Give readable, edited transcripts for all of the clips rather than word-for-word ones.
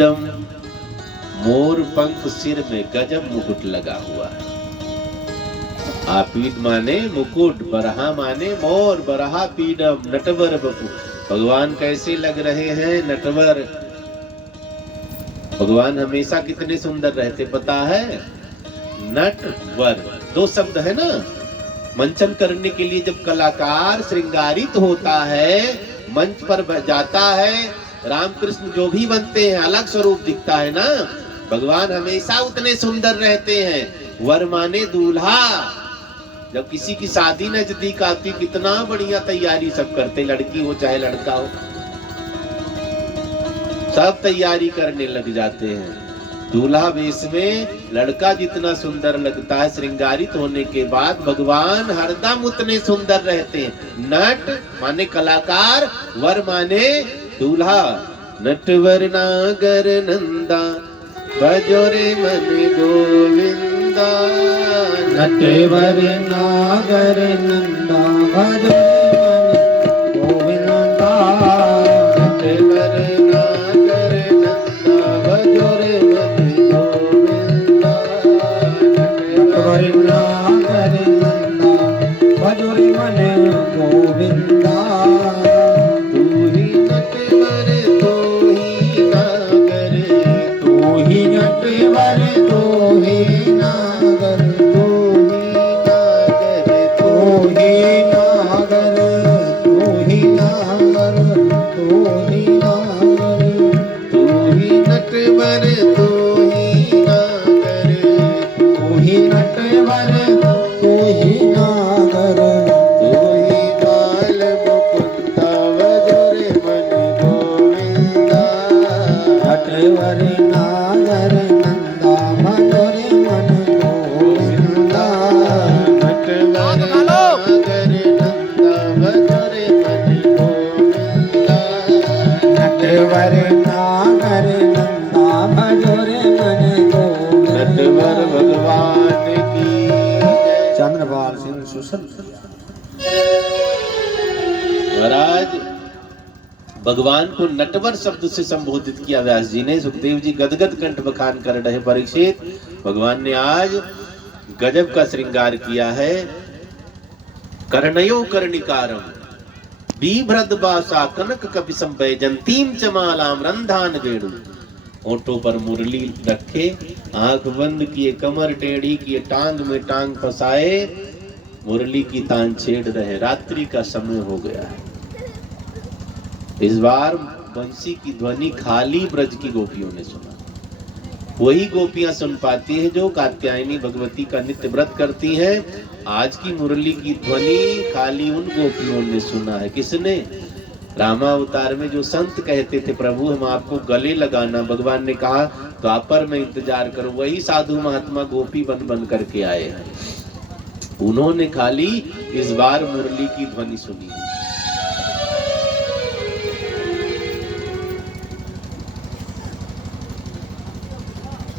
एकदम मोर पंख सिर में गजब मुकुट लगा हुआ है। आपीड माने मुकुट, बरहा माने मोर, बरहा पीडम नटवर बपू। भगवान कैसे लग रहे हैं? नटवर। भगवान हमेशा कितने सुंदर रहते पता है? नट वर, दो शब्द है ना। मंचन करने के लिए जब कलाकार श्रृंगारित होता है, मंच पर जाता है, रामकृष्ण जो भी बनते हैं अलग स्वरूप दिखता है ना। भगवान हमेशा उतने सुंदर रहते हैं। वर माने दूल्हा। जब किसी की शादी नजदीक आती, कितना बढ़िया तैयारी सब करते, लड़की हो चाहे लड़का हो, सब तैयारी करने लग जाते हैं। दूल्हा वेश में लड़का जितना सुंदर लगता है, श्रृंगारित होने के बाद भगवान हरदम उतने सुंदर रहते हैं। नट माने कलाकार, वर माने दूल्हा। नटवर नागर नंदा बजोरे मन गोविंदा। नटवर नागर नंदा भजोरे मन गोविंदा। नटवर नागर नंदा बजोरे मन गोविंदा। नटवर नागर नंदा भजोरे मन गोविंदा। तू ही नटवर तू ही नागर, तू ही नटवर तू ही नागर। तू ही नागर, तू ही नागर तू ही नागर तू ही नागर। तू ही नटवर तू ही नागर, तू ही नटवर तू ही नागर। तू ही बाल मुकुंदा बजोरे मन गोविंदा। नटवर नागर नंदा भजोरे मन गोविंदा। नटवर नागर नंदा बजोरे मन गोविंदा। नटवर नागर नंदा भजोरे मन गोविंदा। नटवर भगवान की जय। चंद्रपाल सिंह सुसन। महाराज भगवान को नटवर शब्द से संबोधित किया व्यास जी ने। सुखदेव जी गदगद कंठ बखान कर रहे। परीक्षित, भगवान ने आज गजब का श्रृंगार किया है। कर्णयो कर्णिकारम बीभ्रद बासा कनक कपिसम बैजंतीम चमालाम रंधान वेणु। ओंठों पर मुरली रखे, आंख बंद किए, कमर टेढ़ी किए, टांग में टांग फंसाए, मुरली की तान छेड़ रहे। रात्रि का समय हो गया है। इस बार बंसी की ध्वनि खाली ब्रज की गोपियों ने सुना। वही गोपियां सुन पाती है जो कात्यायनी भगवती का नित्य व्रत करती हैं। आज की मुरली की ध्वनि खाली उन गोपियों ने सुना है। किसने? रामावतार में जो संत कहते थे प्रभु हम आपको गले लगाना, भगवान ने कहा द्वापर में इंतजार करो, वही साधु महात्मा गोपी बन बन करके आए हैं। उन्होंने खाली इस बार मुरली की ध्वनि सुनी।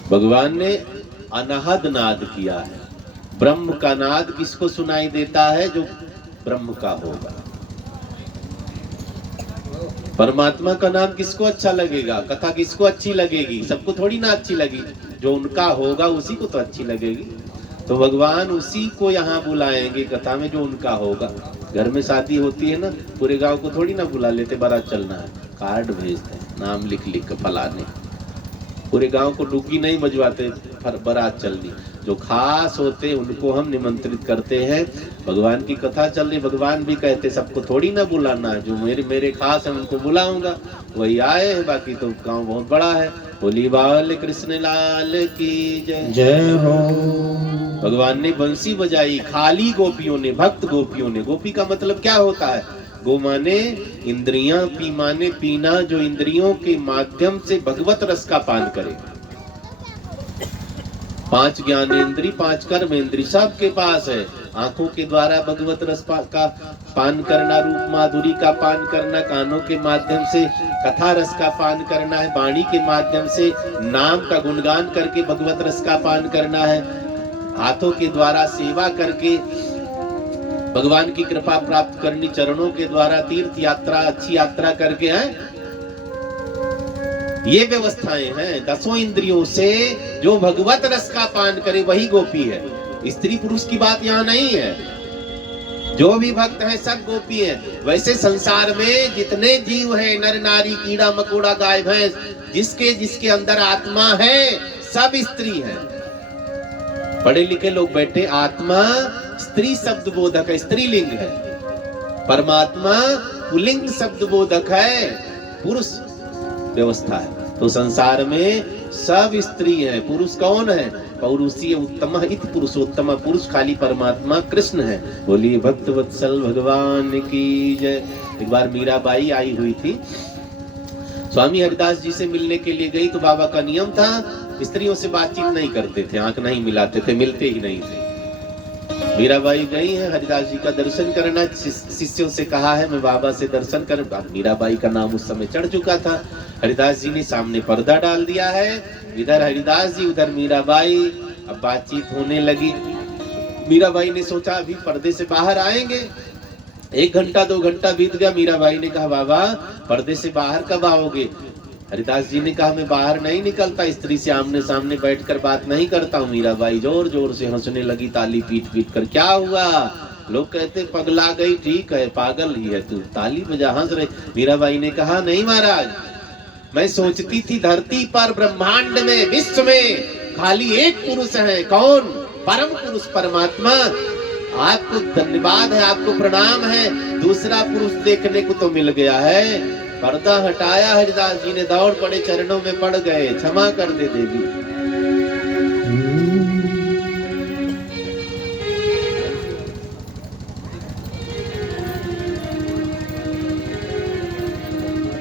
भगवान ने अनहद नाद किया है। ब्रह्म का नाद किसको सुनाई देता है? जो ब्रह्म का होगा। परमात्मा का नाम किसको अच्छा लगेगा? कथा किसको अच्छी लगेगी? सबको थोड़ी ना अच्छी लगी। जो उनका होगा उसी को तो अच्छी लगेगी। तो भगवान उसी को यहाँ बुलाएंगे कथा में जो उनका होगा। घर में शादी होती है ना, पूरे गांव को थोड़ी ना बुला लेते, बारात चलना है, कार्ड भेजते हैं, नाम लिख लिख के फलाने। पूरे गांव को डुग्गी नहीं बजवाते, बारात चलनी। जो खास होते उनको हम निमंत्रित करते हैं। भगवान की कथा चल रही, भगवान भी कहते सबको थोड़ी ना बुलाना है, जो मेरे खास है उनको बुलाऊंगा, वही आए हैं। बाकी तो गांव बहुत बड़ा है। बोली बाल कृष्ण लाल की जय। जय हो। भगवान ने बंसी बजाई, खाली गोपियों ने, भक्त गोपियों ने। गोपी का मतलब क्या होता है? गो माने इंद्रियां, पी माने पीना, जो इंद्रियों के माध्यम से भगवत रस का पान करे। 5 ज्ञानेंद्री, 5 कर्मेंद्री सबके पास है। आंखों के द्वारा भगवत रस का पान करना, रूप माधुरी का पान करना, कानों के माध्यम से कथा रस का पान करना है, वाणी के माध्यम से नाम का गुणगान करके भगवत रस का पान करना है, हाथों के द्वारा सेवा करके भगवान की कृपा प्राप्त करनी, चरणों के द्वारा तीर्थ यात्रा, अच्छी यात्रा करके है। ये व्यवस्थाएं हैं। 10 इंद्रियों से जो भगवत रस का पान करे वही गोपी है। स्त्री पुरुष की बात यहाँ नहीं है, जो भी भक्त हैं सब गोपी हैं। वैसे संसार में जितने जीव हैं, नर नारी कीड़ा मकोड़ा गाय भैंस, जिसके जिसके अंदर आत्मा है सब स्त्री है। पढ़े लिखे लोग बैठे, आत्मा स्त्री शब्द बोधक है, स्त्रीलिंग है। परमात्मा पुल्लिंग शब्द बोधक है, पुरुष व्यवस्था है। तो संसार में सब स्त्री है, पुरुष कौन है? पौरुषीय उत्तम इत पुरुषोत्तम, पुरुष खाली परमात्मा कृष्ण है। बोलिए भक्त वत्सल भगवान की जय। एक बार मीराबाई आई हुई थी, स्वामी हरिदास जी से मिलने के लिए गई, तो बाबा का नियम था स्त्रियों से बातचीत नहीं करते थे, आंख नहीं मिलाते थे, मिलते ही नहीं थे। मीराबाई गई है हरिदास जी का दर्शन करना, शिष्यों से कहा है मैं बाबा से दर्शन कर। मीराबाई का नाम उस समय चढ़ चुका था। हरिदास जी ने सामने पर्दा डाल दिया है, इधर हरिदास जी उधर मीराबाई। अब बातचीत होने लगी। मीराबाई ने सोचा अभी पर्दे से बाहर आएंगे। 1 घंटा 2 घंटा बीत गया। मीराबाई ने कहा बाबा पर्दे से बाहर कब आओगे? हरिदास जी ने कहा मैं बाहर नहीं निकलता, स्त्री से आमने सामने बैठकर बात नहीं करता हूँ। मीराबाई जोर जोर से हंसने लगी, ताली पीट पीट कर। क्या हुआ? लोग कहते पगला गई। ठीक है, पागल ही है तू, ताली बजा हंस रहे। मीराबाई ने कहा नहीं महाराज, मैं सोचती थी धरती पर ब्रह्मांड में विश्व में खाली एक पुरुष है। कौन? परम पुरुष परमात्मा। आपको धन्यवाद है, आपको प्रणाम है, दूसरा पुरुष देखने को तो मिल गया है। पर्दा हटाया, हरिदास जी ने दौड़ पड़े, चरणों में पड़ गए, क्षमा कर दे देवी।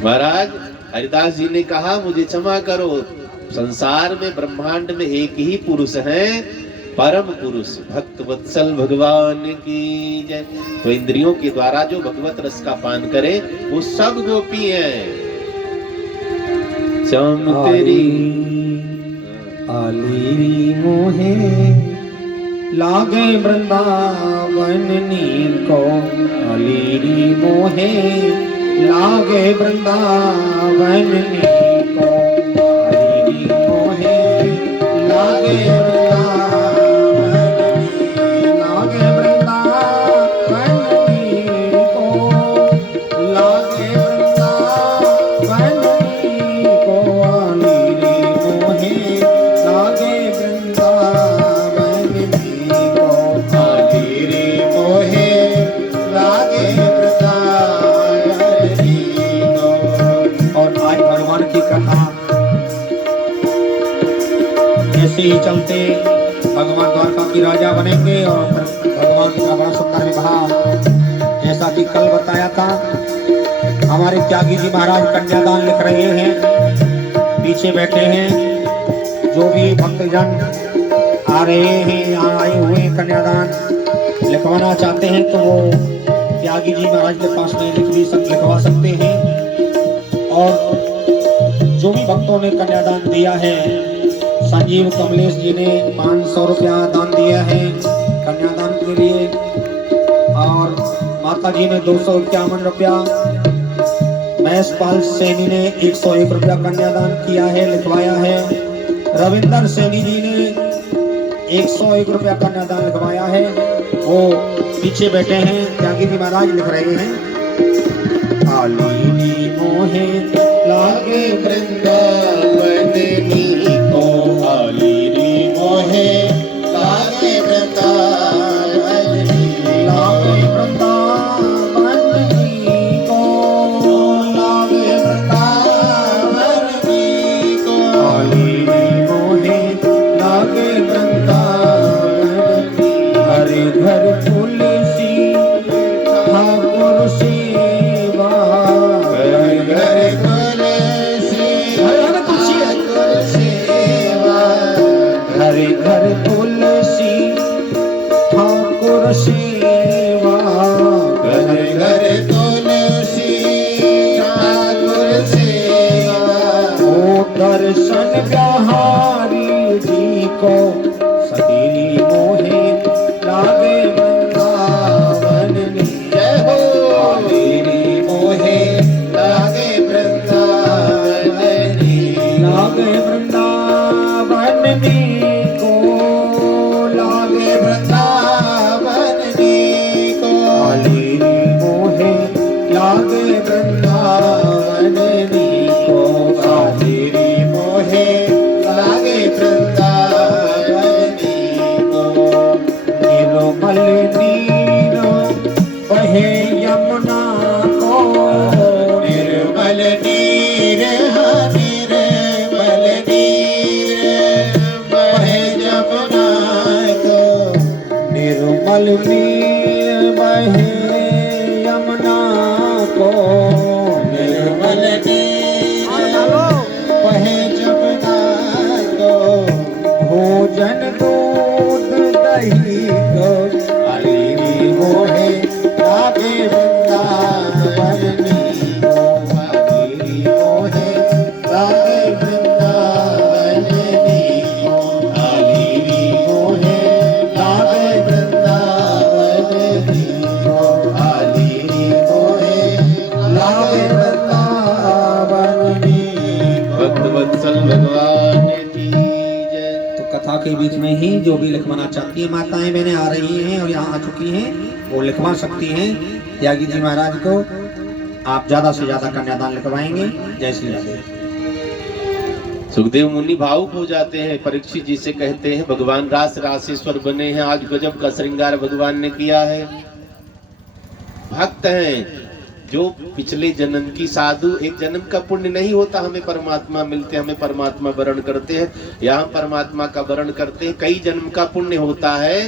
महाराज हरिदास जी ने कहा मुझे क्षमा करो, संसार में ब्रह्मांड में एक ही पुरुष है, परम पुरुष भक्त वत्सल भगवान की जय। तो इंद्रियों के द्वारा जो भगवत रस का पान करे वो सब गोपी है। श्याम तेरी आलीरी मोहे लागे वृंदावन नीको, आलीरी मोहे लागे वृंदावन नीको, आलीरी मोहे लागे ही चलते भगवान द्वारका की राजा बनेंगे और भगवान का बड़ा सुंदर विवाह। जैसा कि कल बताया था, हमारे त्यागी जी महाराज कन्यादान लिख रहे हैं, पीछे बैठे हैं। जो भी भक्तजन आ रहे हैं, यहाँ आए हुए कन्यादान लिखवाना चाहते हैं तो वो त्यागी जी महाराज के पास में लिखवा सकते हैं। और जो भी भक्तों ने कन्यादान दिया है, संजीव कमलेश जी ने 500 रुपया दान दिया है कन्यादान के लिए, और माता जी ने 251 रुपया, महेशपाल सैनी ने 101 रुपया कन्यादान किया है, लिखवाया है। रविंदर सैनी जी ने 101 रुपया कन्यादान लिखवाया है, वो पीछे बैठे हैं, त्यागी जी महाराज लिख रहे हैं। आलीनी मोहे लागे वृंदावन नीको, आलीनी मोहे लागे वृंदावन नीको, लागे वृंदावन नीको, लागे वृंदावन नीको, आलीनी मोहे लागे वृंदावन नीको। हरे घर तुलसी ठाकुर सेवा, हरे घर हरे घर तुलसी ठाकुर सेवा, हरे घर तुलसी ठाकुर सेवा। ओ दर्शन बिहारी जी को सतीली मोहे लागे वृंदावन जय हो, मेरी मोहे लागे वृंदावन। लागे वृंदावन को, लागे वृंदावन को, काली मोहे लागे वृंदावन को, काली मोहे लागे वृंदावन को। निर्मल नीर बहे यमुना को, निर्मल नीर निर्मल नीर बहे यमुना को, निर्मल नीर बहे यमुना को, निर्मल नीर बहे यमुना को। भोजन दूध दही को, काली मोहे लागे वृंदावन को, काली मोहे लागे वृंदावन को, काली मोहे लागे वृंदावन को, काली मोहे लागे वृंदावन को। भक्तवत्सल भगवान की जय। तो कथा के बीच में ही जो भी लिखवाना चाहती है माताएं बहनें आ रही हैं और यहाँ आ चुकी हैं, वो लिखवा सकती हैं त्यागी जी महाराज को। आप ज्यादा से ज्यादा कन्यादान लिखवाएंगे। जय श्री राधे। सुखदेव मुनि भावुक हो जाते हैं। परीक्षित जी से कहते हैं भगवान रास रासेश्वर बने हैं, आज गजब का श्रृंगार भगवान ने किया है। भक्त हैं जो पिछले जन्म की साधु, एक जन्म का पुण्य नहीं होता हमें परमात्मा मिलते, हमें परमात्मा वरण करते हैं, यहाँ परमात्मा का वरण करते हैं। कई जन्म का पुण्य होता है।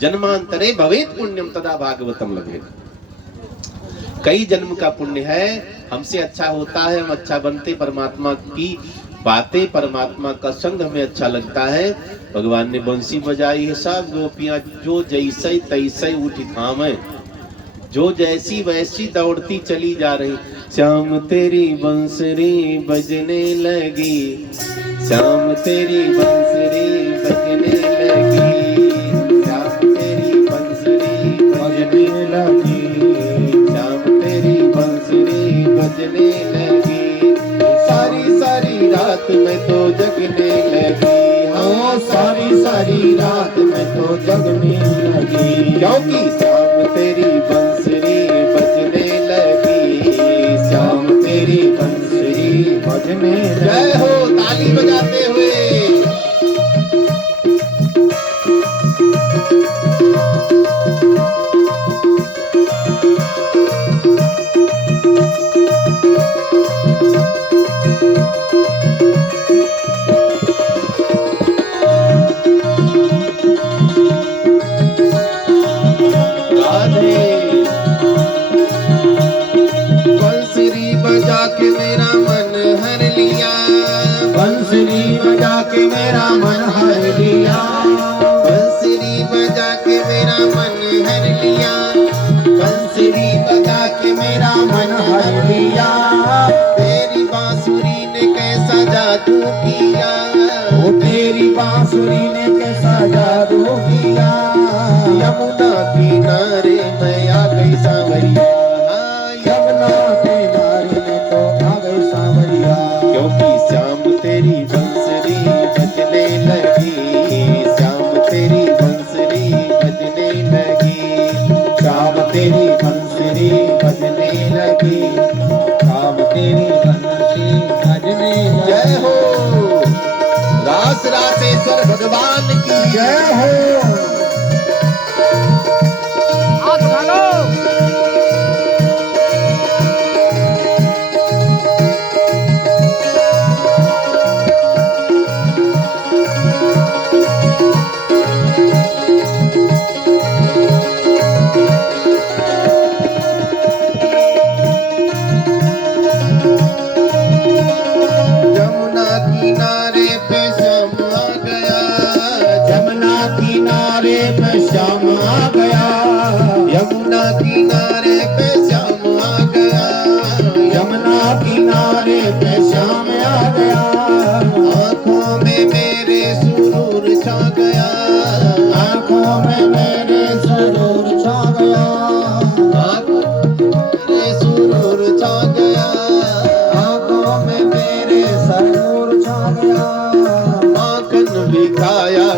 जन्मांतरे भवेत पुण्यम तदा भागवतम लभेत। कई जन्म का पुण्य है, हमसे अच्छा होता है, हम अच्छा बनते, परमात्मा की बातें, परमात्मा का संग हमें अच्छा लगता है। भगवान ने बंसी बजाई है, सब गोपियां जो जैसे तैसे उठी थामे, जो जैसी वैसी दौड़ती चली जा रही। श्याम तेरी बंसरी बजने लगी, श्याम तेरी बंसरी बजने लगी, श्याम तेरी बंसरी बजने लगी, श्याम तेरी बंसरी बजने लगी। सारी सारी रात में तो जगने लगी, हाँ सारी सारी रात में तो जगने लगी। क्योंकि श्याम तेरी बंसरी बजने लगी, श्याम तेरी बंसरी बजने लगी। जय हो, ताली बजाते हुए। बंसरी बजा के मेरा मन हर लिया, बंसरी बजा के मेरा मन हर लिया, बंसरी बजा के मेरा मन हर लिया, बंसरी बजा के मेरा मन हर लिया। तेरी बांसुरी ने कैसा जादू किया, ओ तेरी बांसुरी ने कैसा जादू किया। यमुना किनारे मैं आ गई सांवरिया, यमुना किनारे में तो आ गई सांवरिया। क्योंकि श्याम तेरी बंसरी बजने लगी, श्याम तेरी बंसरी बजने लगी, श्याम तेरी बंसरी बजने लगी, श्याम तेरी बंसरी बजने लगी। जय हो, रास रासेश्वर भगवान की जय हो।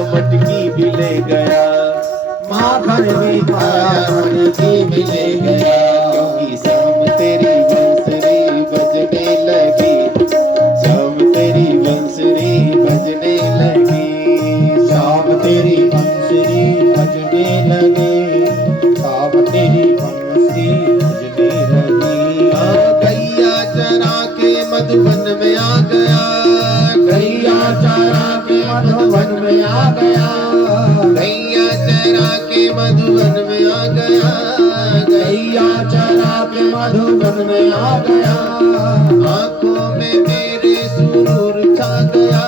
मटकी भी ले गया, माखन भी खाया मटकी भी ले गया। क्योंकि शाम तेरी बंसुरी बजने लगी, शाम तेरी बंसुरी बजने लगी, शाम तेरी बंसुरी बजने लगी, शाम तेरी बंसुरी बजने लगी। गैया चरा के मधुबन में आ गया, गैया चरा के मधुबन में आ गया, गैया चरा के मधुबन में आ गया, गैया चरा के मधुबन में आ गया। आंखों में मेरे सुरूर छा गया,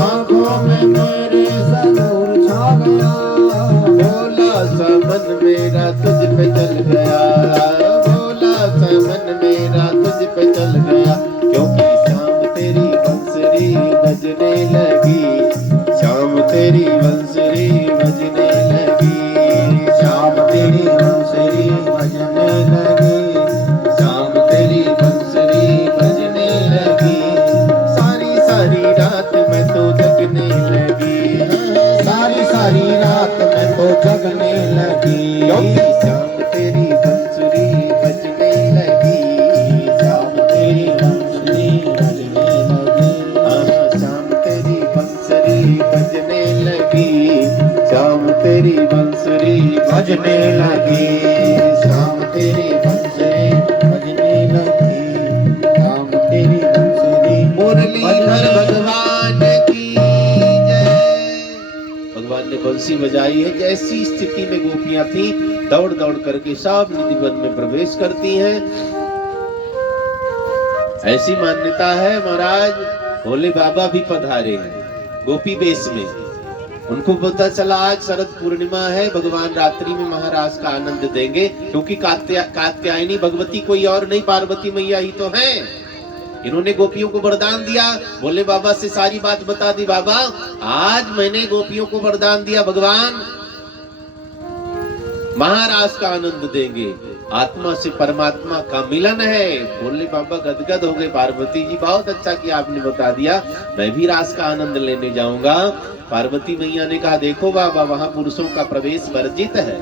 आंखों में मेरे सरूर छा गया। भोला सा मन मेरा तुझ पे चल गया, भोला सा मन मेरा तुझ पे चल गया। क्योंकि शाम तेरी बंसुरी बजने लगी, शाम तेरी बंसुरी बजने लगी, शाम तेरी बंसुरी बजने लगी, शाम तेरी बंसुरी बजने लगी। सारी सारी रात में तो जगने लगी, सारी सारी रात में तो जगने लगी। क्योंकि शाम तेरी बंसुरी बजने लगी, शाम तेरी बंसुरी बजने लगी, शाम तेरी बंसुरी बजने लगी, शाम तेरी बंसुरी बजने लगी, शाम तेरी बंसुरी बजने लगी, शाम तेरी बंसुरी मुरलीधर भगवान की जय। भगवान ने बंसी बजाई है। जैसी स्थिति में गोपियां थी, दौड़ दौड़ करके सब निधि वन में प्रवेश करती हैं। ऐसी मान्यता है महाराज, भोले बाबा भी पधारे हैं गोपी वेश में। उनको पता चला आज शरद पूर्णिमा है, भगवान रात्रि में महाराज का आनंद देंगे, क्योंकि कात्यायनी भगवती कोई और नहीं, पार्वती मैया ही तो हैं। इन्होंने गोपियों को वरदान दिया, भोले बाबा से सारी बात बता दी, बाबा आज मैंने गोपियों को वरदान दिया, भगवान महाराज का आनंद देंगे, आत्मा से परमात्मा का मिलन है। भोले बाबा गदगद हो गए, पार्वती जी बहुत अच्छा किया आपने बता दिया, मैं भी रास का आनंद लेने जाऊंगा। पार्वती मैया ने कहा देखो बाबा वहां पुरुषों का प्रवेश वर्जित है।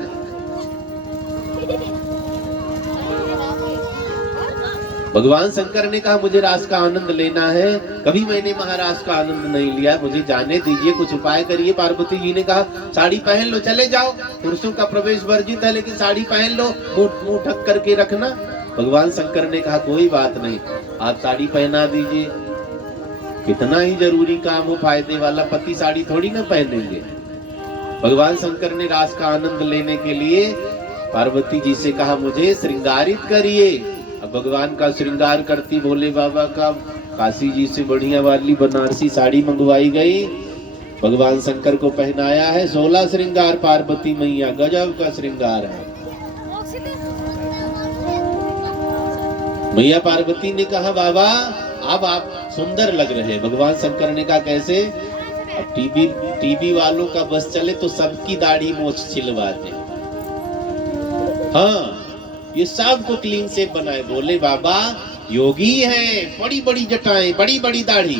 भगवान शंकर ने कहा मुझे रास का आनंद लेना है, कभी मैंने महाराज का आनंद नहीं लिया, मुझे जाने दीजिए, कुछ उपाय करिए। पार्वती जी ने कहा साड़ी पहन लो, चले जाओ, पुरुषों का प्रवेश वर्जित है, लेकिन साड़ी पहन लो, मुंह ढक करके रखना। भगवान शंकर ने कहा कोई बात नहीं, आप साड़ी पहना दीजिए, कितना ही जरूरी काम हो, फायदे वाला, पति साड़ी थोड़ी ना पहनेंगे। भगवान शंकर ने रास का आनंद लेने के लिए पार्वती जी से कहा मुझे श्रृंगारित करिए। अब भगवान का श्रृंगार करती भोले बाबा का काशी जी से बढ़िया वाली बनारसी साड़ी मंगवाई गई, भगवान शंकर को पहनाया है। 16 श्रृंगार पार्वती मैया, गजब का श्रृंगार है। मैया पार्वती ने कहा बाबा अब आप सुंदर लग रहे हैं। भगवान शंकर ने कहा कैसे? अब टीवी वालों का बस चले तो सबकी दाढ़ी मोछ छिलवाते, हाँ ये सबको क्लीन शेप बनाए। बोले बाबा योगी हैं, बड़ी बड़ी जटाएं, बड़ी बड़ी दाढ़ी।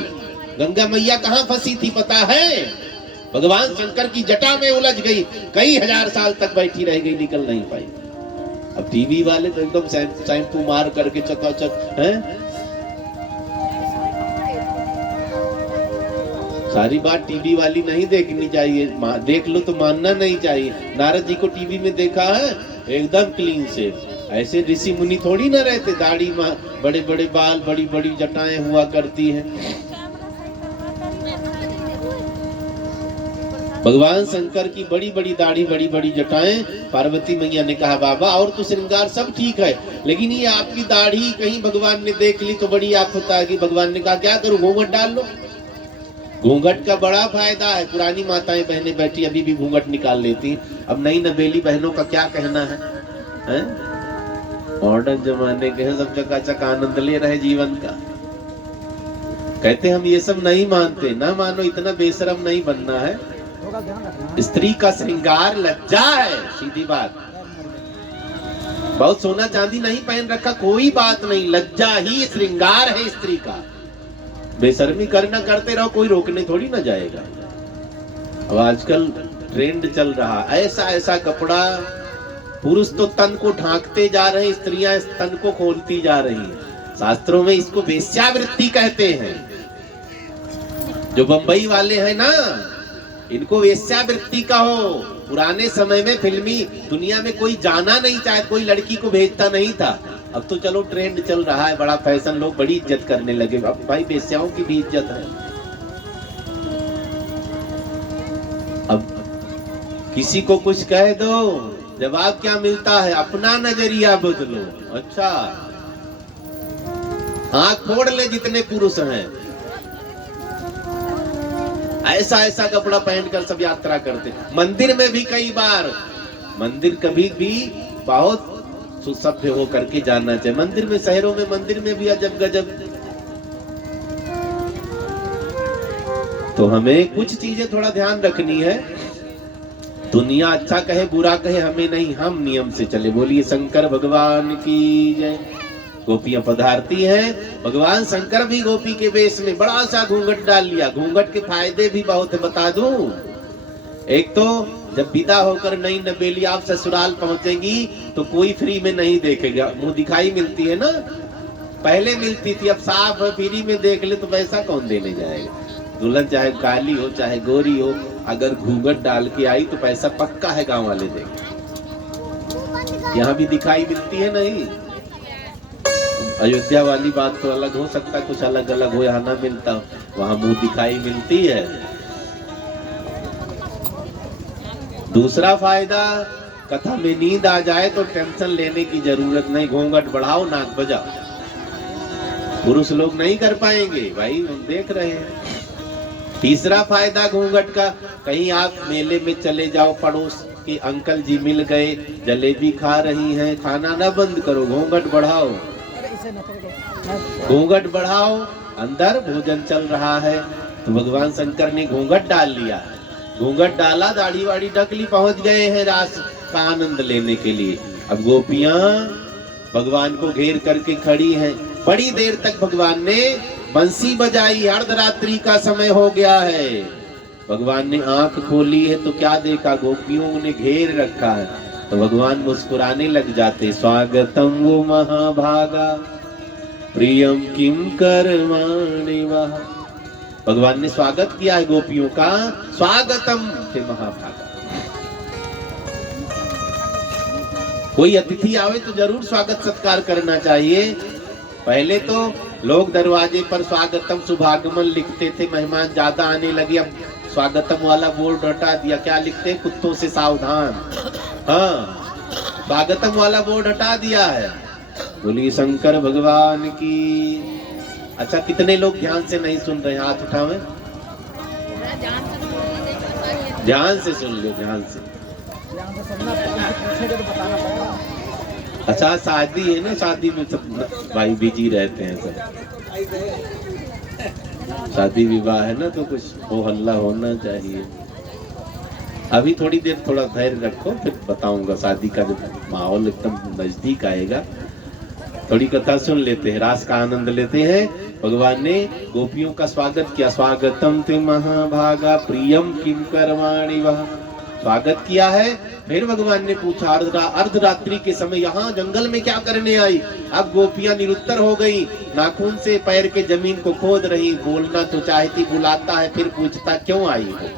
गंगा मैया कहाँ फंसी थी पता है? भगवान शंकर की जटा में उलझ गई, कई हजार साल तक बैठी रह गई, निकल नहीं पाई। अब टीवी वाले तो एकदम शैम्पू मार करके चकाचक हैं। सारी बात टीवी वाली नहीं देखनी चाहिए, देख लो तो मानना नहीं चाहिए। नारद जी को टीवी में देखा है, एकदम क्लीन शेप। ऐसे ऋषि मुनि थोड़ी ना रहते, दाढ़ी में बड़े बड़े बाल, बड़ी बड़ी जटाएं हुआ करती हैं। भगवान शंकर की बड़ी बड़ी दाढ़ी, बड़ी बड़ी जटाएं। पार्वती मैया ने कहा बाबा और तो श्रृंगार सब ठीक है, लेकिन ये आपकी दाढ़ी कहीं भगवान ने देख ली तो बड़ी आफत आएगी। भगवान ने कहा क्या करूं, घूंघट डाल लो। घूंघट का बड़ा फायदा है, पुरानी माताएं बहनें बैठी अभी भी घूंघट निकाल लेती। अब नई नवेली बहनों का क्या कहना है, हैं? मॉडर्न जमाने के हैं, सब चकाचक आनंद ले रहे जीवन का। कहते हम ये सब नहीं मानते, ना मानो, इतना बेशरम नहीं बनना है। स्त्री का श्रृंगार लज्जा है, सीधी बात। बहुत सोना चांदी नहीं पहन रखा, कोई बात नहीं, लज्जा ही श्रृंगार है स्त्री का। बेशर्मी करना करते रहो, कोई रोकने थोड़ी ना जाएगा। अब आजकल ट्रेंड चल रहा, ऐसा ऐसा कपड़ा, पुरुष तो तन को ढांकते जा रहे हैं, स्त्रियां तन को खोलती जा रही हैं। शास्त्रों में इसको वेश्यावृत्ति कहते हैं। जो बंबई वाले हैं ना, इनको वेश्यावृत्ति का हो। पुराने समय में फिल्मी दुनिया में कोई जाना नहीं चाहे, कोई लड़की को भेजता नहीं था। अब तो चलो ट्रेंड चल रहा है, बड़ा फैशन, लोग बड़ी इज्जत करने लगे। अब भाई वेश्याओं की भी इज्जत है। अब किसी को कुछ कह दो, जवाब क्या मिलता है? अपना नजरिया बदलो। अच्छा, आंख फोड़ ले जितने पुरुष हैं, ऐसा ऐसा कपड़ा पहनकर सब यात्रा करते। मंदिर में भी कई बार, मंदिर कभी भी बहुत सुसभ्य हो करके जाना चाहिए। मंदिर में, शहरों में मंदिर में भी अजब गजब। तो हमें कुछ चीजें थोड़ा ध्यान रखनी है। दुनिया अच्छा कहे बुरा कहे हमें नहीं, हम नियम से चले। बोलिए शंकर भगवान की जय। गोपियां पधारती हैं, भगवान शंकर भी गोपी के वेश में बड़ा सा घूंघट डाल लिया। घूंघट के फायदे भी बहुत है, बता दूं। एक तो जब विदा होकर नई नवेली आप ससुराल पहुंचेगी तो कोई फ्री में नहीं देखेगा। मुंह दिखाई मिलती है ना, पहले मिलती थी, अब साफ फ्री में देख ले तो पैसा कौन देने जाएगा। दुल्हन चाहे काली हो चाहे गोरी हो, अगर घूंघट डाल के आई तो पैसा पक्का है, गांव वाले देंगे। यहाँ भी दिखाई मिलती है नहीं। अयोध्या वाली बात तो अलग हो सकता, कुछ अलग अलग हो, यहाँ ना मिलता हो, वहां मुंह दिखाई मिलती है। दूसरा फायदा, कथा में नींद आ जाए तो टेंशन लेने की जरूरत नहीं। घूंघट बढ़ाओ, नाक बजाओ। पुरुष लोग नहीं कर पाएंगे भाई, हम देख रहे हैं। तीसरा फायदा घूंघट का, कहीं आप मेले में चले जाओ, पड़ोस के अंकल जी मिल गए, जलेबी खा रही हैं, खाना ना बंद करो, घूंघट बढ़ाओ। घूंघट बढ़ाओ, अंदर भोजन चल रहा है। तो भगवान शंकर ने घूंघट डाल लिया। घूंघट डाला, दाढ़ी वाड़ी ढक ली, पहुंच गए हैं रास का आनंद लेने के लिए। अब गोपियां भगवान को घेर करके खड़ी हैं। बड़ी देर तक भगवान ने बंसी बजाई, अर्धरात्रि का समय हो गया है। भगवान ने आंख खोली है तो क्या देखा, गोपियों ने घेर रखा है। तो भगवान मुस्कुराने लग जाते। स्वागतम वो महाभागा प्रियम किम करवाणि वः। भगवान ने स्वागत किया है गोपियों का, स्वागतम हे महाभागा। कोई अतिथि आवे तो जरूर स्वागत सत्कार करना चाहिए। पहले तो लोग दरवाजे पर स्वागतम शुभागमन लिखते थे, मेहमान ज्यादा आने लगे, अब स्वागतम वाला बोर्ड हटा दिया। क्या लिखते हैं? कुत्तों से सावधान। हाँ, स्वागतम वाला बोर्ड हटा दिया है। बोलिए शंकर भगवान की। अच्छा, कितने लोग ध्यान से नहीं सुन रहे? हाथ उठावें। ध्यान से सुन लो, ध्यान से। अच्छा, शादी है ना, शादी में सब भाई बिजी रहते हैं सब। शादी विवाह है ना, तो कुछ हो हल्ला होना चाहिए। अभी थोड़ी देर थोड़ा धैर्य रखो, फिर बताऊंगा। शादी का जब माहौल एकदम नजदीक आएगा, थोड़ी कथा सुन लेते हैं, रास का आनंद लेते हैं। भगवान ने गोपियों का स्वागत किया। स्वागतम ते महाभागा प्रियम किम करवाणि वः। स्वागत किया है। फिर भगवान ने पूछा, अर्धरात्रि के समय यहाँ जंगल में क्या करने आई? अब गोपियां निरुत्तर हो गई, नाखून से पैर के जमीन को खोद रही। बोलना तो चाहती, बुलाता है फिर पूछता क्यों आई हो।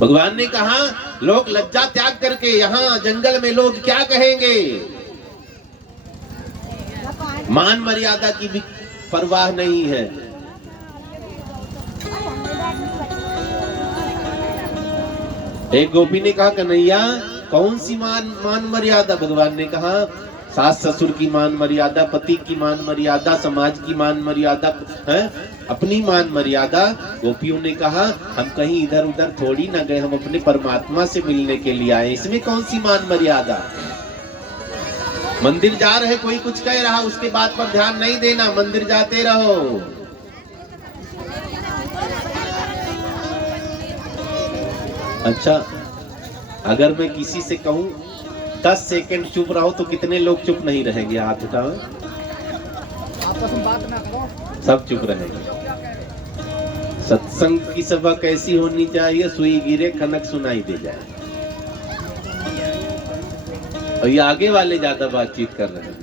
भगवान ने कहा, लोग लज्जा त्याग करके यहाँ जंगल में लोग क्या कहेंगे। मान मर्यादा की भी परवाह नहीं है। एक गोपी ने कहा, कन्हैया कौन सी मान मर्यादा? भगवान ने कहा, सास ससुर की मान मर्यादा, पति की मान मर्यादा, समाज की मान मर्यादा है, अपनी मान मर्यादा। गोपियों ने कहा, हम कहीं इधर उधर थोड़ी ना गए, हम अपने परमात्मा से मिलने के लिए आए, इसमें कौन सी मान मर्यादा। मंदिर जा रहे, कोई कुछ कह रहा, उसके बात पर ध्यान नहीं देना, मंदिर जाते रहो। अच्छा, अगर मैं किसी से कहूं 10 सेकंड चुप रहो तो कितने लोग चुप नहीं रहेंगे? हाथ उठाओ। सब चुप रहेंगे। सत्संग की सभा कैसी होनी चाहिए? सुई गिरे खनक सुनाई दे जाए। और ये आगे वाले ज्यादा बातचीत कर रहे हैं।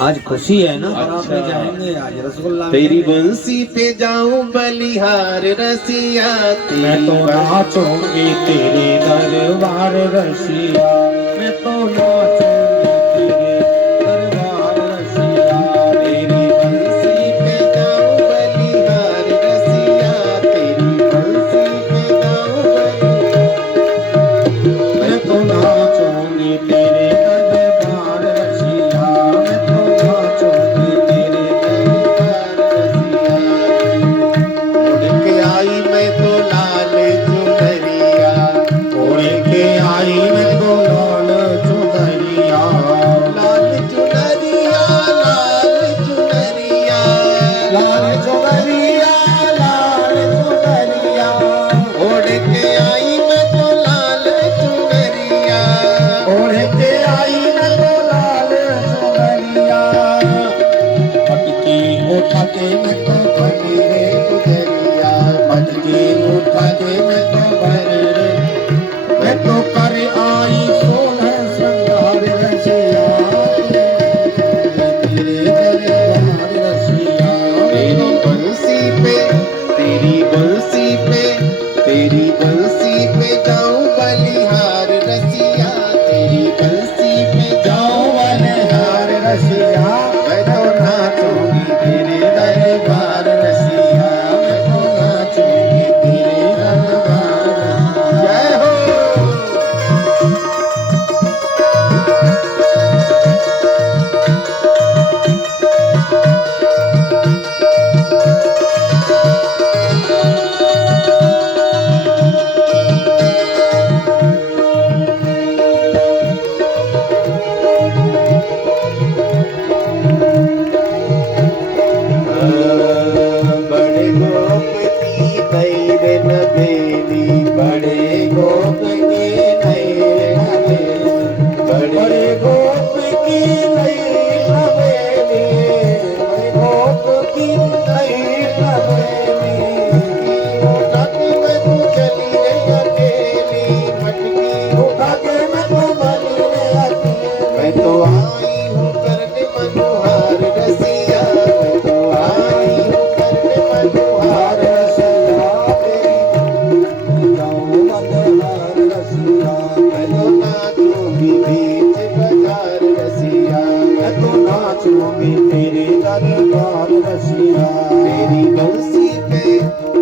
आज खुशी है ना, बारात अच्छा। में जाएंगे आज रसगुल्ला तेरी मिलेंगे। बंसी पे जाऊं बलिहार रसिया, मैं तो नाचूंगी तेरे दरबार रसिया, मैं तो नाचूंगी तेरे दरबार रसिया। तेरी बंसी पे जाऊं बलिहार रसिया, तेरी बंसी पे जाऊं मैं तो नाचूंगी तेरे दरबार रसिया, मैं तो नाचूंगी तेरे बलिहार रसिया। उड़ के आई मैं तो लाल चुनरिया, ओढ़ के आई मैं तो लाल चुनरिया, लाल चुनरिया, लाल चुनरिया, लाल चुनरिया, लाल चुनरिया। ओढ़ के आई मैं तो लाल चुनरिया, ओढ़ के आई मैं तो लाल चुनरिया, मटकी उठा के मैं तो बनी रे गुजरिया, मटकी उठा के मैं तो बनी रे, मैं तो कर आई सोलह श्रृंगार रसिया, तेरे दरबार रसिया। तेरी बंसी पे, तेरी बंसी पे, तेरी बंसी पे जाऊं बलिहार रसिया, तेरी बंसी पे जाओ बलिहार रसिया, मैं तो नाचूंगी तेरे दरबार रसिया, मैं तो नाचूंगी तेरे दरबार रसिया। जय हो। बड़े गोप की नैर नवेली, बड़े गोप की नैर नवेली, बड़े गोप की नई नवेली, बड़े गोप की नई नवेली, उठा के मैं तू चली रे अकेली, मटकी उठा के मैं तो बनी रे अकेली, मैं तो आई हूँ करने मनोहार रसिया, मैं तो आई हूँ करने मनोहार हार रसिया, तेरी जाऊं बलिहार रसिया, मैं तो नाचूंगी बीच बाजार रसिया, मैं तो नाचूंगी तेरे दरबार रसिया। तेरी बंसी पे,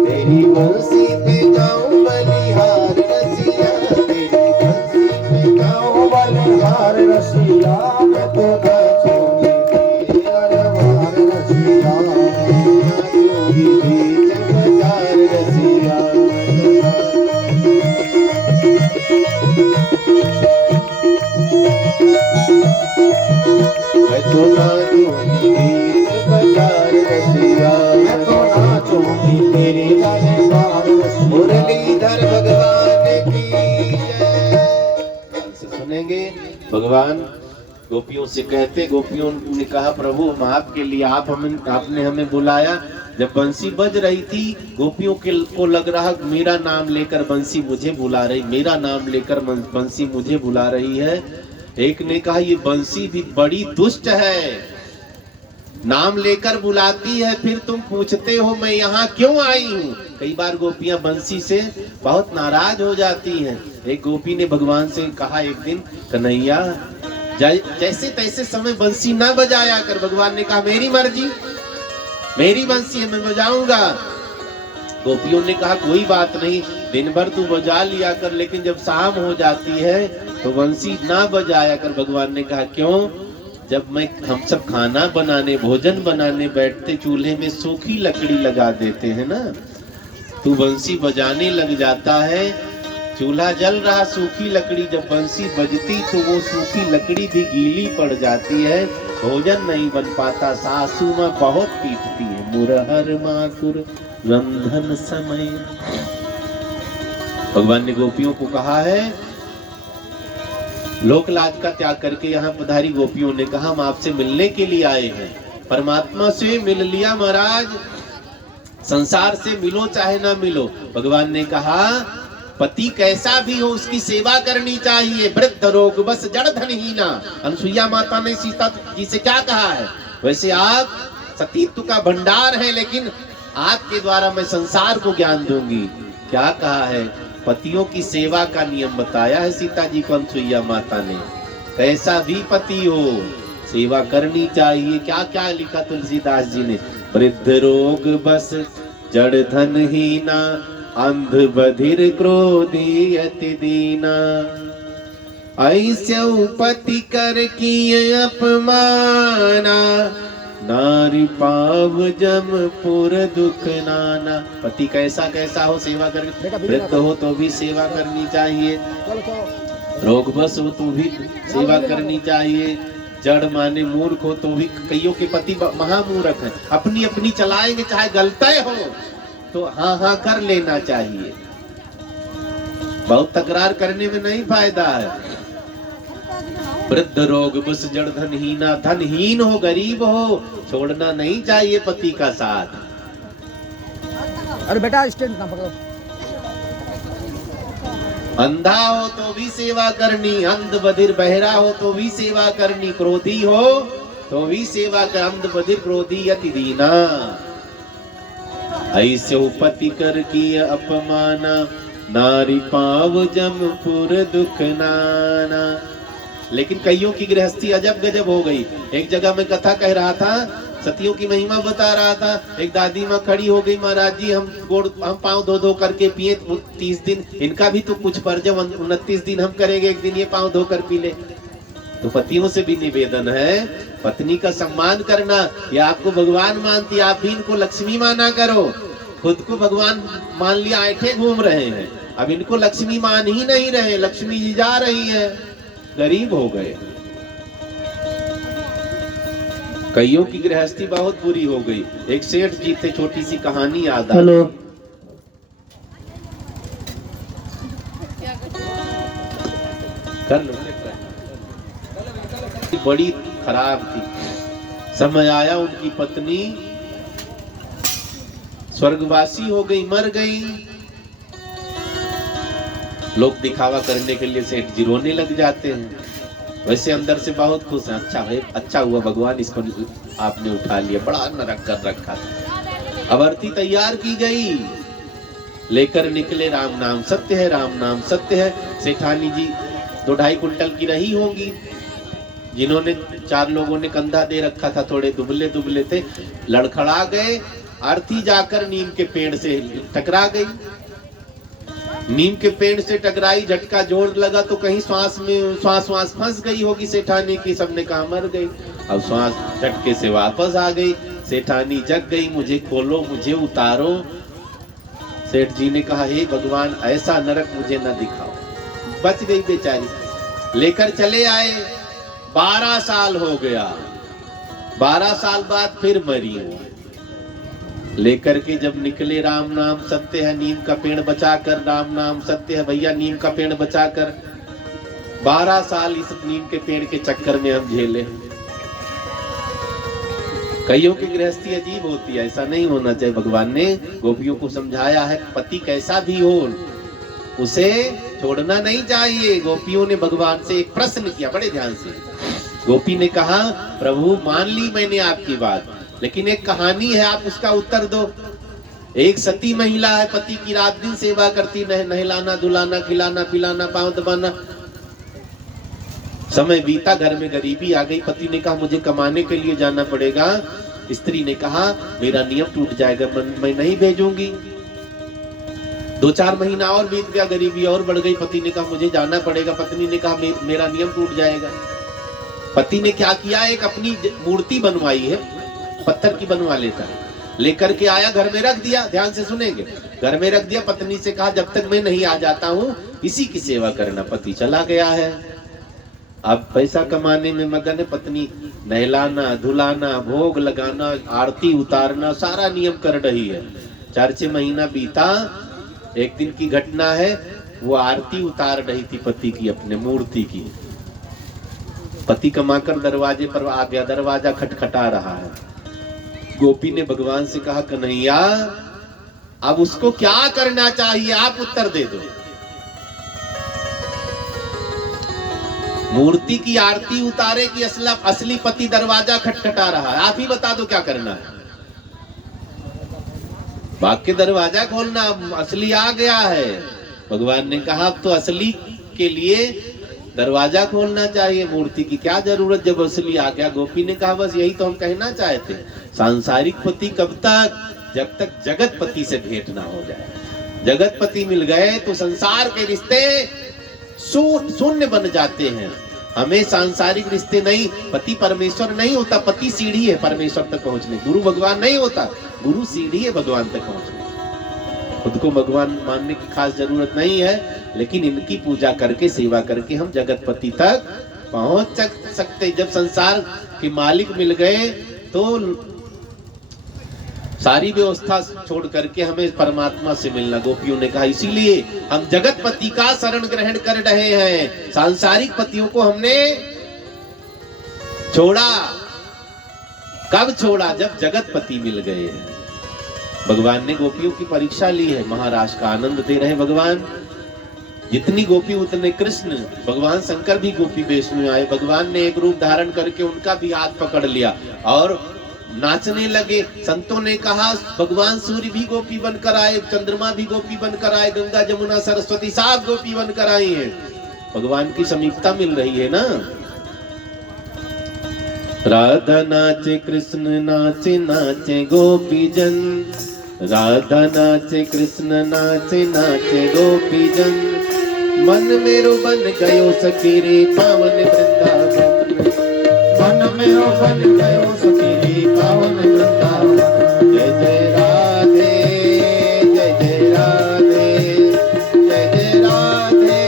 तेरी बंसी पे जाऊं बलिहार रसिया, तेरी बंसी पे जाऊं बलिहार रसिया, मैं तो नाचूंगी तेरे दरबार रसिया, नाचूंगी बीच बाजार रसिया। मैं तो नाचूंगी बीच बाजार रसिया, मैं तो नाचूंगी तेरे दरबार रसिया। मुरलीधर भगवान की जय। ध्यान से सुनेंगे। भगवान गोपियों से कहते, गोपियों ने कहा प्रभु हम आपके लिए, आपने हमें बुलाया। जब बंसी बज रही थी, गोपियों को लग रहा मेरा नाम लेकर बंसी मुझे बुला रही, मेरा नाम लेकर बंसी मुझे बुला रही है। एक ने कहा ये बंसी भी बड़ी दुष्ट है, नाम लेकर बुलाती है, फिर तुम पूछते हो मैं यहाँ क्यों आई हूँ। कई बार गोपियां बंसी से बहुत नाराज हो जाती हैं। एक गोपी ने भगवान से कहा एक दिन, कन्हैया जैसे तैसे समय बंसी ना बजाया कर। भगवान ने कहा मेरी मर्जी, मेरी बंसी है, मैं बजाऊंगा। गोपियों ने कहा कोई बात नहीं, दिन भर तू बजा लिया कर, लेकिन जब शाम हो जाती है तो बंसी ना बजाया कर। भगवान ने कहा क्यों? जब हम सब खाना बनाने, भोजन बनाने बैठते, चूल्हे में सूखी लकड़ी लगा देते हैं ना, तू बंसी बजाने लग जाता है, चूल्हा जल रहा, सूखी लकड़ी जब बंसी बजती तो वो सूखी लकड़ी भी गीली पड़ जाती है, भोजन नहीं बन पाता, सासू माँ बहुत पीटती है। मुरहर मातुर रंधन समय। भगवान ने गोपियों को कहा है, लोक लाज का त्याग करके यहाँ पधारी गोपियों ने कहा हम आपसे मिलने के लिए आए हैं। परमात्मा से मिल लिया महाराज, संसार से मिलो चाहे ना मिलो, भगवान ने कहा पति कैसा भी हो उसकी सेवा करनी चाहिए। वृद्ध रोग बस जड़ धनहीना, अनुसुईया माता ने सीता जी से क्या कहा है, वैसे आप सतीत्व का भंडार है, लेकिन आपके द्वारा मैं संसार को ज्ञान दूंगी। क्या कहा है, पतियों की सेवा का नियम बताया है सीता जी को अनुसुईया माता ने। कैसा भी पति हो सेवा करनी चाहिए। क्या क्या लिखा तुलसीदास जी ने, वृद्ध रोग बस जड़ धनहीना, अंध बधिर क्रोधी अति दीना, ऐसे पति कर किए अपमाना, नारी पाव जमपुर दुख नाना। पति कैसा कैसा हो सेवा कर, वृद्ध हो तो भी सेवा करनी चाहिए, रोग बस हो तो भी सेवा करनी चाहिए, जड़ माने मूर्ख हो तो भी, कईयों के पति महामूर्ख हैं, अपनी अपनी चलाएंगे, चाहे गलते हो तो हाँ हाँ कर लेना चाहिए, बहुत तकरार करने में नहीं फायदा है। वृद्ध रोग बस जड़ धनहीना, धनहीन हो गरीब हो छोड़ना नहीं चाहिए पति का साथ। अरे बेटा स्टैंड ना पकड़ो। अंधा हो तो भी सेवा करनी, अंध बधिर बहरा हो तो भी सेवा करनी, क्रोधी हो तो भी सेवा कर, अंध बधिर क्रोधी अति दीना, ऐसे पति कर किया अपमाना, नारी पाव जमपुर दुख नाना। लेकिन कईयों की गृहस्थी अजब गजब हो गई। एक जगह मैं कथा कह रहा था, सतियों की महिमा बता रहा था, एक दादी माँ खड़ी हो गई, महाराज जी हम पाँव धो धो करके पिए 30 दिन, इनका भी तो कुछ फर्ज है, 29 दिन हम करेंगे, एक दिन ये पाँव धो कर पी ले। तो पतियों से भी निवेदन है, पत्नी का सम्मान करना। या आपको भगवान मानती, आप भी इनको लक्ष्मी माना करो। खुद को भगवान मान लिया, ऐठे घूम रहे हैं, अब इनको लक्ष्मी मान ही नहीं रहे, लक्ष्मी जी जा रही है, गरीब हो गए। कईयों की गृहस्थी बहुत बुरी हो गई। एक सेठ जी थे, छोटी सी कहानी याद आ, हेलो कर लो, बड़ी खराब थी। समय आया उनकी पत्नी स्वर्गवासी हो गई, मर गई। लोग दिखावा करने के लिए सेठ जी रोने लग जाते हैं, वैसे अंदर से बहुत खुश हैं। अच्छा है, अच्छा हुआ भगवान इसको आपने उठा लिया, बड़ा नरक कर रखा था। अब अर्थी तैयार की गई, लेकर निकले राम नाम सत्य है, राम नाम सत्य है। सेठानी जी 2-2.5 कुंटल की रही होंगी, जिन्होंने 4 लोगों ने कंधा दे रखा था, थोड़े दुबले दुबले थे, लड़खड़ा गए। अर्थी जाकर नीम के पेड़ से टकरा गई, नीम के पेड़ से टकराई, झटका जोर लगा तो कहीं श्वास में श्वास फंस गई होगी सेठानी की, सबने कहा मर गई। अब श्वास झटके से वापस आ गई, सेठानी जग गई, मुझे खोलो, मुझे उतारो। सेठ जी ने कहा हे भगवान ऐसा नरक मुझे न दिखाओ। बच गई बेचारी, लेकर चले आए। 12 साल हो गया, 12 साल बाद फिर मरी हो। लेकर के जब निकले, राम नाम सत्य है, नीम का पेड़ बचाकर, राम नाम सत्य है भैया, नीम का पेड़ बचाकर। 12 साल इस नीम के पेड़ के चक्कर में हम झेले। कईयों की गृहस्थी अजीब होती है, ऐसा नहीं होना चाहिए। भगवान ने गोपियों को समझाया है, पति कैसा भी हो उसे छोड़ना नहीं चाहिए। गोपियों ने भगवान से एक प्रश्न किया, बड़े ध्यान से। गोपी ने कहा प्रभु मान ली मैंने आपकी बात, लेकिन एक कहानी है, आप उसका उत्तर दो। एक सती महिला है, पति की रात दिन सेवा करती, नहलाना धुलाना, खिलाना पिलाना, पांव दबाना। समय बीता, घर में गरीबी आ गई। पति ने कहा मुझे कमाने के लिए जाना पड़ेगा। स्त्री ने कहा मेरा नियम टूट जाएगा, मैं नहीं भेजूंगी। 2-4 महीना और बीत गया, गरीबी और बढ़ गई। पति ने कहा मुझे जाना पड़ेगा। पत्नी ने कहा मेरा नियम टूट जाएगा। पति ने क्या किया, एक अपनी मूर्ति बनवाई है, पत्थर की बनवा लेता है, लेकर के आया, घर में रख दिया। ध्यान से सुनेंगे, घर में रख दिया। पत्नी से कहा जब तक मैं नहीं आ जाता हूँ इसी की सेवा करना। पति चला गया है, अब पैसा कमाने में मगन है। पत्नी नहलाना धुलाना, भोग लगाना, आरती उतारना, सारा नियम कर रही है। 4-6 महीना बीता। एक दिन की घटना है, वो आरती उतार रही थी पति की, अपने मूर्ति की। पति कमाकर दरवाजे पर आ गया, दरवाजा खटखटा रहा है। गोपी ने भगवान से कहा कन्हैया अब उसको क्या करना चाहिए, आप उत्तर दे दो। मूर्ति की आरती उतारे कि असली पति दरवाजा खटखटा रहा है, आप ही बता दो क्या करना है। बाकी दरवाजा खोलना, असली आ गया है। भगवान ने कहा अब तो असली के लिए दरवाजा खोलना चाहिए, मूर्ति की क्या जरूरत जब असली आ गया। गोपी ने कहा बस यही तो हम कहना चाहते, सांसारिक पति कब तक, जब तक जगत पति से भेंट ना हो जाए। जगत पति मिल गए तो संसार के रिश्ते शून्य बन जाते हैं। हमें सांसारिक रिश्ते नहीं, पति परमेश्वर नहीं होता, पति सीढ़ी है परमेश्वर तक पहुंचने, गुरु भगवान नहीं होता, गुरु सीढ़ी है भगवान तक पहुंचने। खुद को भगवान मानने की खास जरूरत नहीं है, लेकिन इनकी पूजा करके सेवा करके हम जगत पति तक पहुंच सकते। जब संसार के मालिक मिल गए तो सारी व्यवस्था छोड़ करके हमें परमात्मा से मिलना। गोपियों ने कहा इसीलिए हम जगत पति का शरण ग्रहण कर रहे हैं, सांसारिक पतियों को हमने छोड़ा। कब छोड़ा, जब जगत पति मिल गए हैं। भगवान ने गोपियों की परीक्षा ली है, महाराज का आनंद दे रहे भगवान। जितनी गोपी उतने कृष्ण। भगवान शंकर भी गोपी वेश में आए, भगवान ने एक रूप धारण करके उनका भी हाथ पकड़ लिया और नाचने लगे। संतों ने कहा भगवान सूर्य भी गोपी बनकर आए, चंद्रमा भी गोपी बनकर आए, गंगा जमुना सरस्वती सब गोपी बनकर आई हैं। भगवान की समीपता मिल रही है ना। राधा नाचे कृष्ण नाचे, नाचे गोपी जन। राधा नाचे कृष्ण नाचे, नाचे गोपी जन। मन मेरो बन गयो सखी रे पावन वृंदावन। मन मेरो बन गयो सखी रे पावन वृंदावन। जय जय राधे, जय जय राधे, जय जय राधे,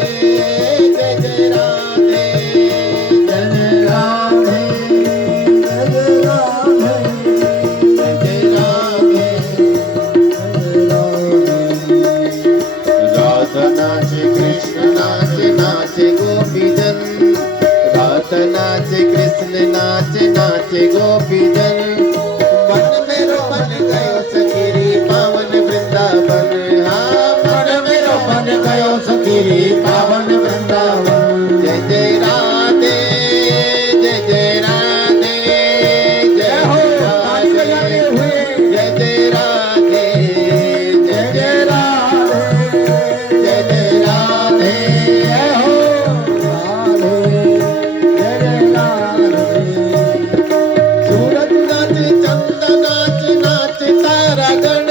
जय जय राधे, जय जय राधे, जय जय राधे, जय जय राधे, राधा नाचे कृष्ण नाचे, नाचे गोपी जन। राधा नाचे कृष्ण नाचे, नाचे गोपी जन। मन मेरो बन गयो सखी रे पावन वृंदावन। हाँ मन मेरो बन गयो सखी रे पावन वृंदावन। जय जय राधे, जय जय राधे, जय हो राधे, जय जय राधे, जय जय राधे, जय जय राधे, जय हो राधे, जय जय राधे। सूरज नाचे चंदा नाचे, नाचे तारा गण।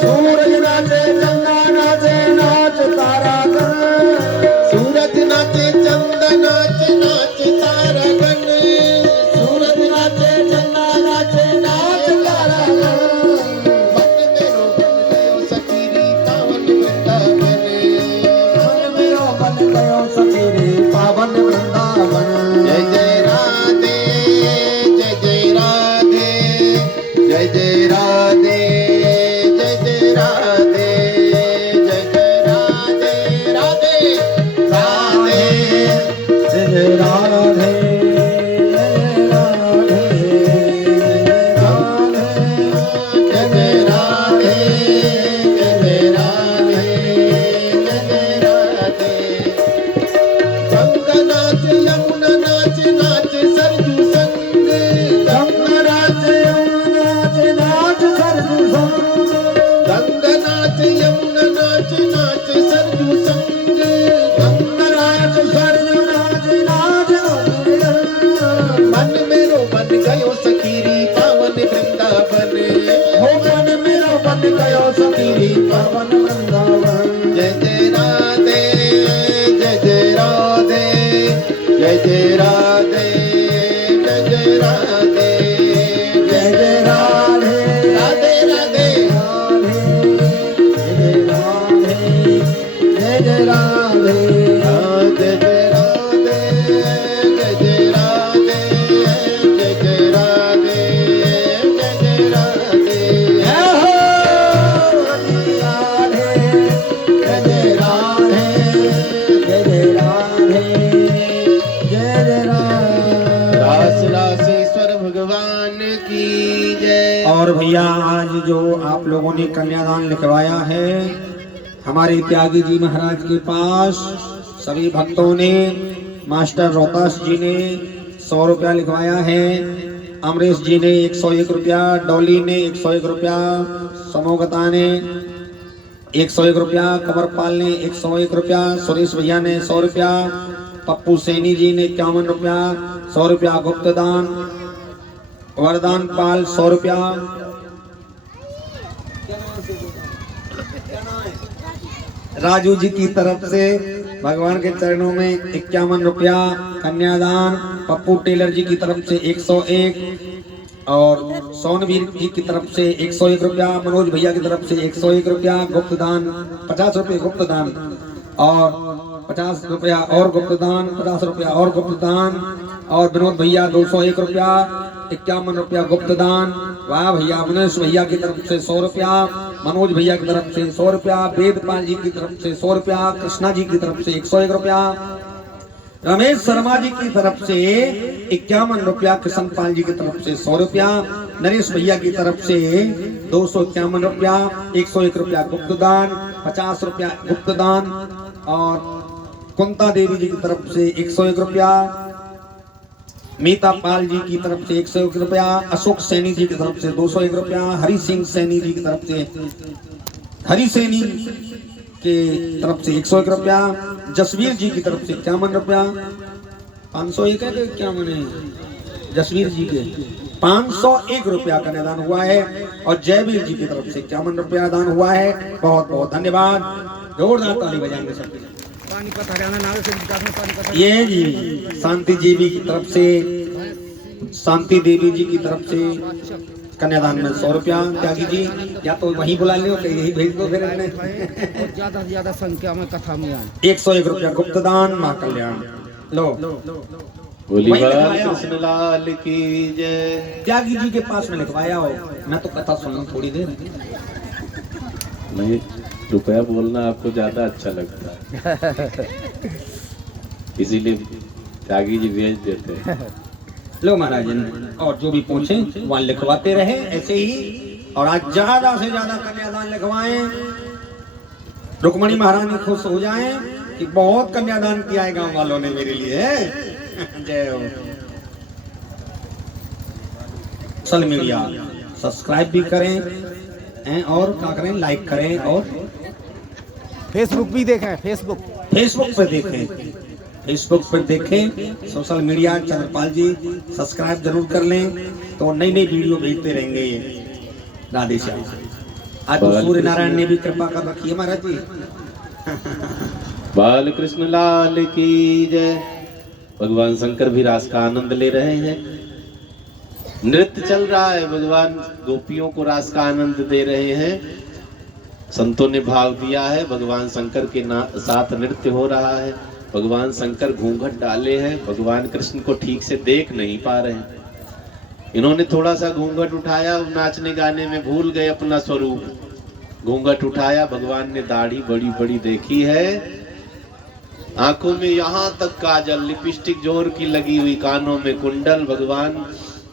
सूरज नाचे चंदा नाचे, नाचे तारा गण। सूरज नाचे चंदा नाचे, नाचे तारा गण। सूरज नाचे चंदा नाचे, नाचे तारा गण। मन मेरो बन गयो सखी रे पावन वृंदावन। मन मेरो बन गयो सखी रे पावन वृंदावन। जय जय राधे, जय जय राधे, जय जय राधे, जय जय राधे, जय जय राधे, राधे राधे, जय जय राधे, जय राधे, जय जय राधे, जय जय राधे, जय जय राधे। गंगा नाच यमुना नाच, नाच सरजू संग। गंगा नाच यमुना नाच, नाच सरजू संग। गंगा नाच यमुना नाच, नाच सरजू संग। गंगा नाच सरजू नाच, नाच सरजू संग। मन मेरो बन गयो सखी रे पावन वृंदावन। हो मन मेरो बन गयो सखी रे पावन वृंदावन। जय जय राधे, जय जय राधे, जय जय राधे, जय जय राधे, जय जय राधे, राधे राधे, जय जय राधे, जय जय राधे, जय जय राधे, जय जय राधे, जय जय राधे, जय जय राधे। जय हो राधे, जय जय राधे, जय जय राधे, जय जय राधे। रास रासेश्वर भगवान की जय। और भैया आज जो आप लोगों ने कन्यादान लिखवाया है हमारे त्यागी जी महाराज के पास, सभी भक्तों ने, मास्टर रोहतास जी ने 100 रुपया लिखवाया है, अमरीश जी ने 101 रुपया, डॉली ने 101 रुपया, समोगता ने 101 रुपया, कमरपाल ने 101 रुपया, सुरेश भैया ने 100 रुपया, पप्पू सैनी जी ने 51 रुपया, 100 रुपया गुप्त दान, वरदान पाल 100 रुपया, राजू जी की तरफ से भगवान के चरणों में 51 रुपया कन्यादान, पप्पू टेलर जी की तरफ से 101 और सोनवीर जी की तरफ से 101 रुपया, मनोज भैया की तरफ से 101 रुपया, गुप्त दान 50 रुपये गुप्त दान और 50 रुपया और गुप्त दान, 50 रुपया और गुप्त दान और विनोद भैया 201 रुपया, 51 रुपया गुप्त दान। वाह भैया, मनीष भैया की तरफ से 100 रुपया, मनोज भैया की तरफ से 100 रुपया, वेदपाल जी की तरफ से 100 रुपया, कृष्णा जी की तरफ से 101 रुपया, रमेश शर्मा जी की तरफ से 51 रुपया, किशन पाल जी की तरफ से 100 रुपया, नरेश भैया की तरफ से 251 रुपया, 101 रुपया गुप्त दान, 50 रुपया गुप्त दान और कुंता देवी जी की तरफ से 101 रुपया, मीता पाल जी की तरफ से 101 रुपया, अशोक सैनी जी की तरफ से 201 रुपया, हरि सिंह सैनी जी की तरफ से, हरि सैनी के तरफ से 101 रुपया, जसवीर जी की तरफ से 51 रुपया, 501 है कि 51 है, जसवीर जी के 501 रुपया का निदान हुआ है और जयवीर जी की तरफ से 51 रुपया दान हुआ है। बहुत बहुत धन्यवाद, जोरदार ताली बजाएंगे सब। ये जी शांति देवी की तरफ से, शांति देवी जी की तरफ से कन्यादान में 100 रुपया। त्यागी जी या तो वहीं बुला लो, यही भेज दो, फिर ज्यादा से ज्यादा संख्या में कथा में आए। 101 रुपया गुप्त दान, माँ कल्याण। लो बोली बाल कृष्ण लाल की जय। त्यागी जी के पास में लिखवाया हो, मैं तो कथा सुन लूं थोड़ी देर। नहीं, रुपया बोलना आपको ज्यादा अच्छा लगता है, इसीलिए त्यागी जी भेज देते हैं। लो महाराज, और जो भी पूछे वहाँ लिखवाते रहे ऐसे ही, और आज ज्यादा से ज्यादा कन्यादान लिखवाएं, रुक्मणी महारानी खुश हो जाएं कि बहुत कन्यादान किया है गांव वालों ने मेरे लिए। जय हो। सोशल मीडिया सब्सक्राइब भी करें और क्या करें, लाइक करें, और फेसबुक भी देखें, फेसबुक पे देखें, फेसबुक पर देखें। सोशल मीडिया चंद्रपाल जी सब्सक्राइब जरूर कर लें, तो नई नई वीडियो भेजते रहेंगे। राधे श्याम। आज तो सूर्य नारायण ने भी कृपा कर रखी है महाराज जी। बाल कृष्ण लाल की जय। भगवान शंकर भी रास का आनंद ले रहे हैं, नृत्य चल रहा है, भगवान गोपियों को रास का आनंद दे रहे हैं। संतों ने भाव दिया है, भगवान शंकर के साथ नृत्य हो रहा है। भगवान शंकर घूंघट डाले हैं, भगवान कृष्ण को ठीक से देख नहीं पा रहे हैं। इन्होंने थोड़ा सा घूंघट उठाया, नाचने गाने में भूल गए अपना स्वरूप। घूंघट उठाया, भगवान ने दाढ़ी बड़ी बड़ी देखी है, आंखों में यहाँ तक काजल, लिपस्टिक जोर की लगी हुई, कानों में कुंडल। भगवान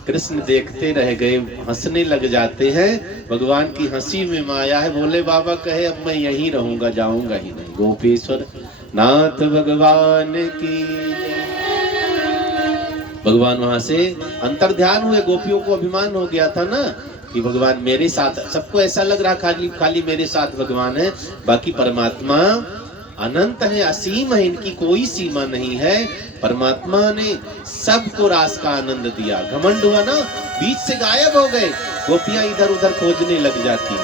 कृष्ण देखते रह गए, हंसने लग जाते हैं। भगवान की हंसी में माया है। भोले बाबा कहे अब मैं यहीं रहूंगा, जाऊंगा ही नहीं। गोपेश्वर नाथ भगवान की। भगवान वहां से अंतर ध्यान हुए। गोपियों को अभिमान हो गया था ना कि भगवान मेरे साथ, सबको ऐसा लग रहा खाली खाली मेरे साथ भगवान है, बाकी परमात्मा अनंत है, असीम है, इनकी कोई सीमा नहीं है। परमात्मा ने सबको रास का आनंद दिया। घमंड हुआ ना, बीच से गायब हो गए। गोपियां इधर उधर खोजने लग जाती,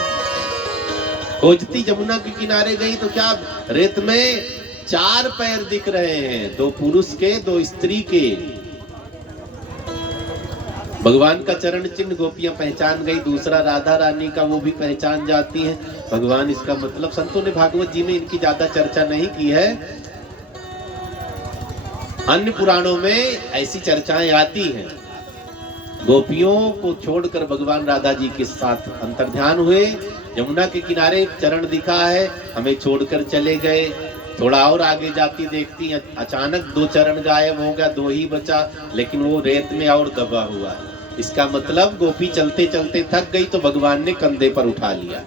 खोजती जमुना के किनारे गई तो क्या रेत में 4 पैर दिख रहे हैं, 2 पुरुष के 2 स्त्री के। भगवान का चरण चिन्ह गोपियां पहचान गई, दूसरा राधा रानी का, वो भी पहचान जाती हैं। भगवान इसका मतलब, संतों ने भागवत जी में इनकी ज्यादा चर्चा नहीं की है, अन्य पुराणों में ऐसी चर्चाएं आती हैं। गोपियों को छोड़कर भगवान राधा जी के साथ अंतर्ध्यान हुए। यमुना के किनारे चरण दिखा है, हमें छोड़कर चले गए। थोड़ा और आगे जाती देखती अचानक 2 चरण गायब हो गया, 2 ही बचा, लेकिन वो रेत में और दबा हुआ है। इसका मतलब गोपी चलते चलते थक गई तो भगवान ने कंधे पर उठा लिया।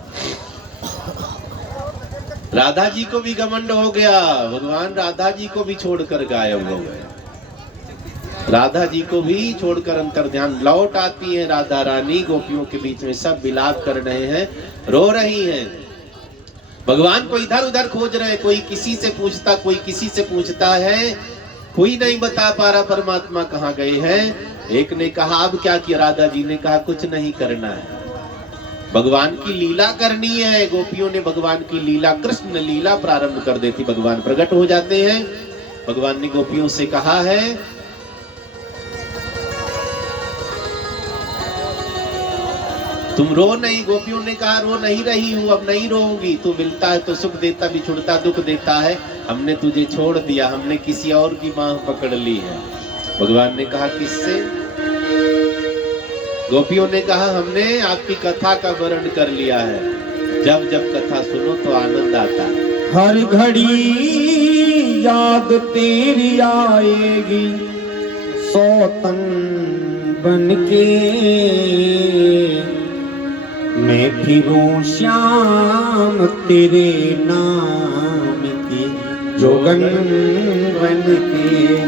राधा जी को भी घमंड हो गया, भगवान राधा जी को भी छोड़कर गायब हो गए। राधा जी को भी छोड़कर अंतर ध्यान लौट आती है राधा रानी, गोपियों के बीच में सब विलाप कर रहे हैं, रो रही हैं। भगवान को इधर उधर खोज रहे, कोई किसी से पूछता, कोई किसी से पूछता है, कोई नहीं बता पा रहा परमात्मा कहाँ गए हैं। एक ने कहा अब क्या किया, राधा जी ने कहा कुछ नहीं करना है, भगवान की लीला करनी है। गोपियों ने भगवान की लीला, कृष्ण लीला प्रारंभ कर देती, भगवान प्रकट हो जाते हैं। भगवान ने गोपियों से कहा है तुम रो नहीं। गोपियों ने कहा रो नहीं रही हूं, अब नहीं रोऊंगी, तू मिलता है तो सुख देता, बिछुड़ता दुख देता है, हमने तुझे छोड़ दिया, हमने किसी और की बांह पकड़ ली है। भगवान ने कहा किससे? गोपियों ने कहा हमने आपकी कथा का वर्णन कर लिया है, जब जब कथा सुनो तो आनंद आता है। हर घड़ी याद तेरी आएगी सौतन बनके, मैं फिरूं श्याम तेरे नाम की जोगन बनके।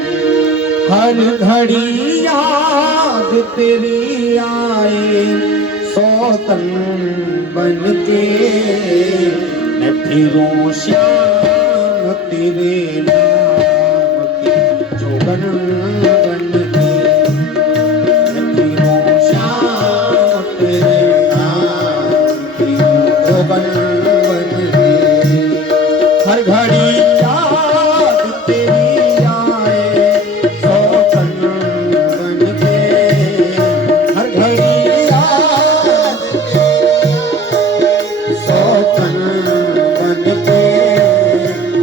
हर घड़ी याद तेरी आए सौतन बनके, मैं फिरूं श्याम तेरे नाम की जोगन बनके। मैं फिरूं श्याम तेरे नाम की जोगन बनके। हर घड़ी याद तेरी आए सौतन बनके। हर घड़ी याद सौतन बनके,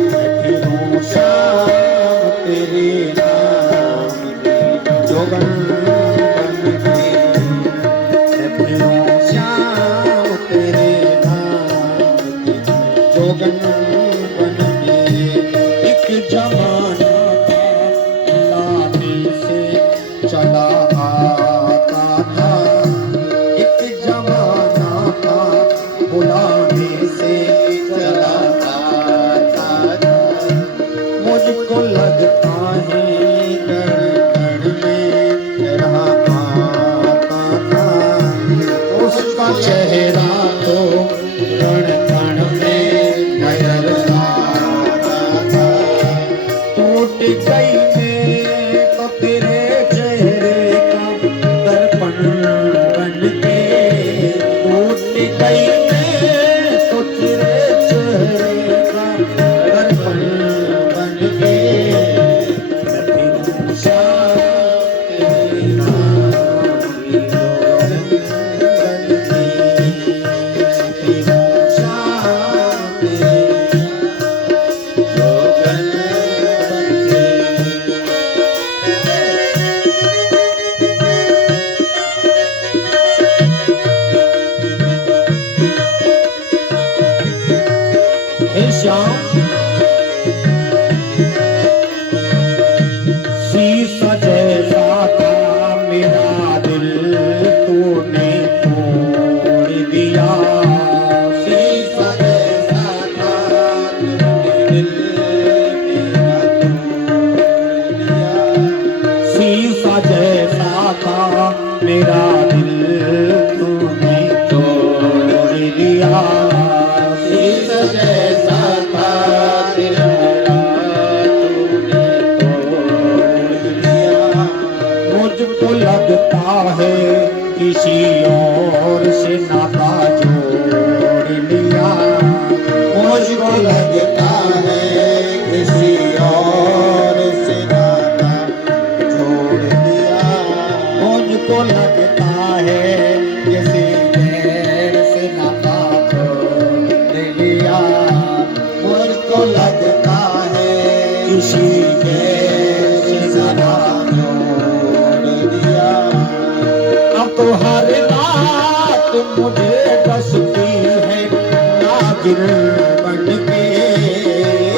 मैं फिरूं श्याम तेरे नाम की जोगन बनके। मैं फिरूं श्याम तेरे नाम की जोगन बनके। एक जमाना लाने से चला आता था, एक जमाना था बुलाने से चला आता था। मुझको लगता है कण कण में रहा आता था, उसका चेहरा तो कण कण में नजर आता था। टूट गई मैं तो तेरे चेहरे का दर्पण बनके। टूट गई मैं तो तेरे चेहरे का दर्पण बनके। मैं फिरूं श्याम तेरे नाम की जोगन बनके। मैं फिरूं श्याम तेरे जोगन बनके। हे श्याम, शीशा जैसा था मेरा दिल तूने तोड़ दिया। शीशा जैसा था तूने दिल मेरा तोड़ दिया। शीशा जैसा था मेरा दिल तूने तोड़ दिया। शीशा जैसा था तेरा तूने तोड़ दिया। मुझको लगता है किसी और से नाता जोड़ लिया। मुझको लगता है किसी और से नाता जोड़ लिया। मुझको लगता है किसी गैर से नाता जोड़ लिया। मुझको लगता है किसी गैर से नाता जोड़ लिया। अब तो हर रात मुझे डसती है नागिन बनके।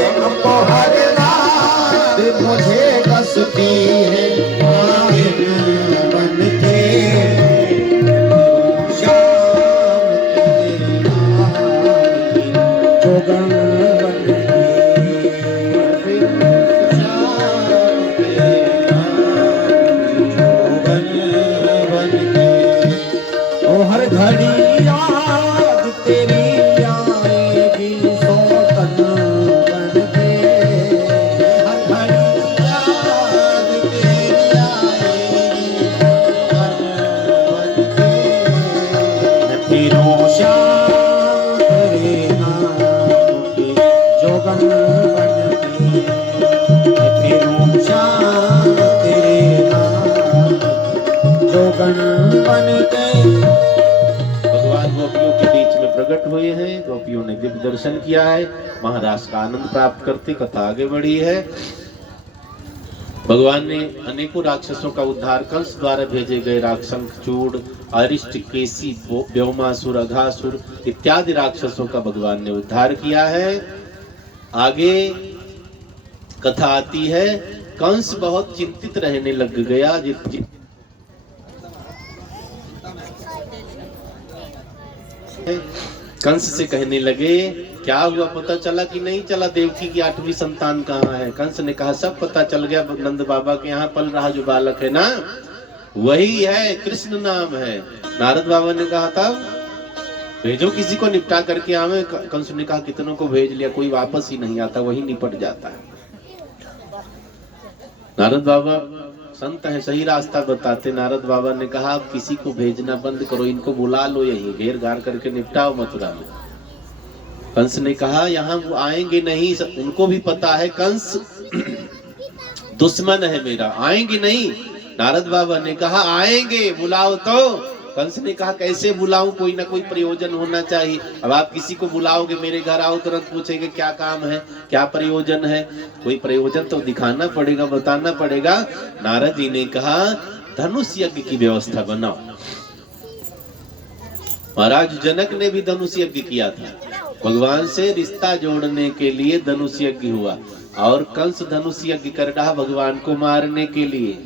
अब तो हर रात मुझे डसती है नागिन बनके। हुए हैं, गोपियों ने दिव्य दर्शन किया है, महाराज का आनंद प्राप्त करते कथा आगे बढ़ी है। भगवान ने अनेकों राक्षसों का उद्धार, कंस द्वारा भेजे गए राक्षसंचूड़, अरिष्ट, केसी, व्योमासुर, अघासुर इत्यादि राक्षसों का भगवान ने उद्धार किया है। आगे कथा आती है, कंस बहुत चिंतित रहने लग गया। कंस से कहने लगे, क्या हुआ, पता चला कि नहीं चला, देवकी की 8वीं संतान कहाँ है? कंस ने कहा, सब पता चल गया, नंद बाबा के यहाँ पल रहा जो बालक है ना, वही है, कृष्ण नाम है। नारद बाबा ने कहा था भेजो किसी को निपटा करके आवे। कंस ने कहा कितनों को भेज लिया, कोई वापस ही नहीं आता, वही निपट जाता है। नारद बाबा संत है, सही रास्ता बताते। नारद बाबा ने कहा आप किसी को भेजना बंद करो, इनको बुला लो, यहीं घेर घार करके निपटाओ मथुरा में। कंस ने कहा यहाँ वो आएंगे नहीं, उनको भी पता है कंस दुश्मन है मेरा, आएंगे नहीं। नारद बाबा ने कहा आएंगे, बुलाओ तो। कंस ने कहा कैसे बुलाऊं, कोई ना कोई प्रयोजन होना चाहिए। अब आप किसी को बुलाओगे, मेरे घर आओ, तुरंत पूछेंगे क्या काम है, क्या प्रयोजन है, कोई प्रयोजन तो दिखाना पड़ेगा, बताना पड़ेगा। नारद जी ने कहा धनुष यज्ञ की व्यवस्था बनाओ। महाराज जनक ने भी धनुष यज्ञ किया था, भगवान से रिश्ता जोड़ने के लिए धनुष यज्ञ हुआ, और कंस धनुष यज्ञ कर रहा भगवान को मारने के लिए।